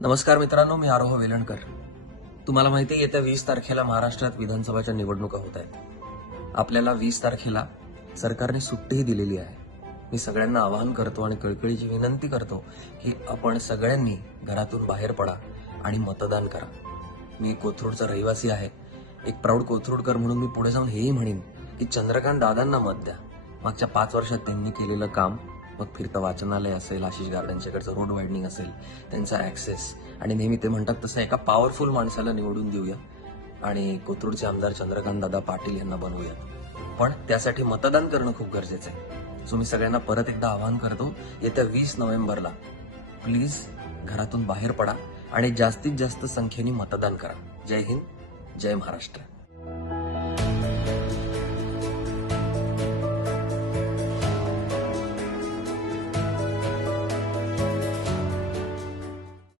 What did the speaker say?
नमस्कार मित्रांनो मी आरोह वेलणकर. तुम्हाला माहिती आहे येत्या वीस तारखेला महाराष्ट्रात विधानसभाच्या निवडणुका होत आहेत. आपल्याला वीस तारखेला सरकारने सुट्टीही दिलेली आहे. मी सगळ्यांना आवाहन करतो आणि कळकळीची विनंती करतो की आपण सगळ्यांनी घरातून बाहेर पडा आणि मतदान करा. मी कोथरूडचा रहिवासी आहे. एक प्राऊड कोथरूडकर म्हणून मी पुढे जाऊन हेही म्हणेन की चंद्रकांत दादांना मत द्या. मागच्या पाच वर्षात त्यांनी केलेलं काम मग फिरतं वाचनालय असेल आशिष गार्डनच्याकडचं रोड वायडनिंग असेल त्यांचा ॲक्सेस आणि नेहमी ते म्हणतात तसं एका पॉवरफुल माणसाला निवडून देऊया आणि कोथरूडचे आमदार चंद्रकांत दादा पाटील यांना बनवूयात पण त्यासाठी मतदान करणं खूप गरजेचं आहे. सो मी सगळ्यांना परत एकदा आवाहन करतो येत्या वीस नोव्हेंबरला प्लीज घरातून बाहेर पडा आणि जास्तीत जास्त संख्येने मतदान करा. जय हिंद जय महाराष्ट्र.